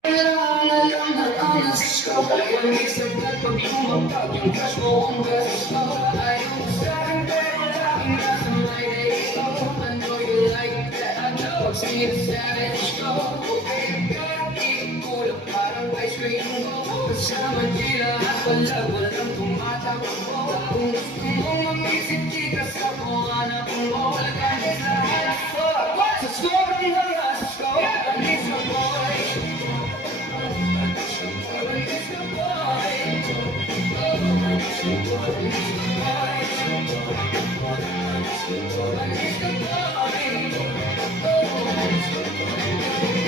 Yung isip at pag lumapag yung crush mo ang best mo. Ayaw mo sa'kin pero laging nasa my days ko. I know you like that, I know I've seen a savage go. Baby, gotta kulap parang ice cream ko. Kasama tila at palag walang tumatakbo. Kung gusto mong mamisip chika sa buwanap mo, lagay sa hanap ko. Sa sobrang lakas ko, alis na boy.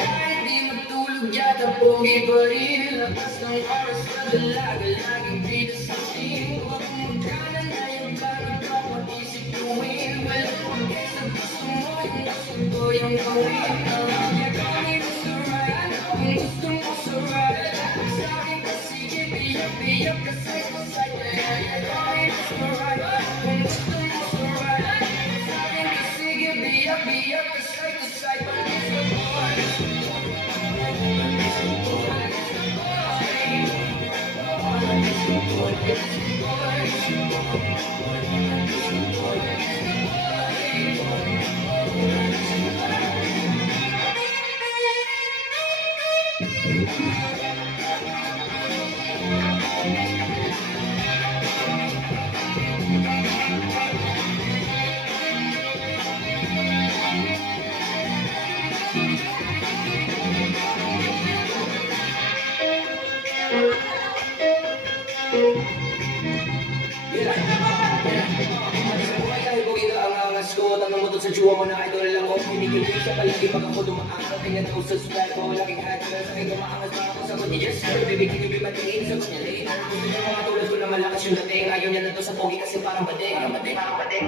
Kahit di matulog yata pogi pa rin. Lakas ng oras sa dalaga, laging bida sa team. Huwag magkana na yung bagay ka, mag-isip gawin. Well, pagkay sa gusto mo, yung gusto ko yung gawin. You're gonna gusto right, kung gusto mo sa right. Sa'kin ka sige, biyak ka side to side. You're gonna gusto right, kung gusto mo sa right. Sa'kin ka sige, biyak ka side to side. Tanong mo to sa juwa mo na idol lang ko. Pinigil siya palagi pag ako dumaangat. Tingnan ko sa style ko, laging hat. Sa akin dumaangat pa ako sa kanya. Yes sir, baby, can you be matingin sa kanya later? Gusto niya mga tulad ko na malakas yung dating. Ayaw niya na to sa pogi kasi parang bading. Parang bading. Parang bading.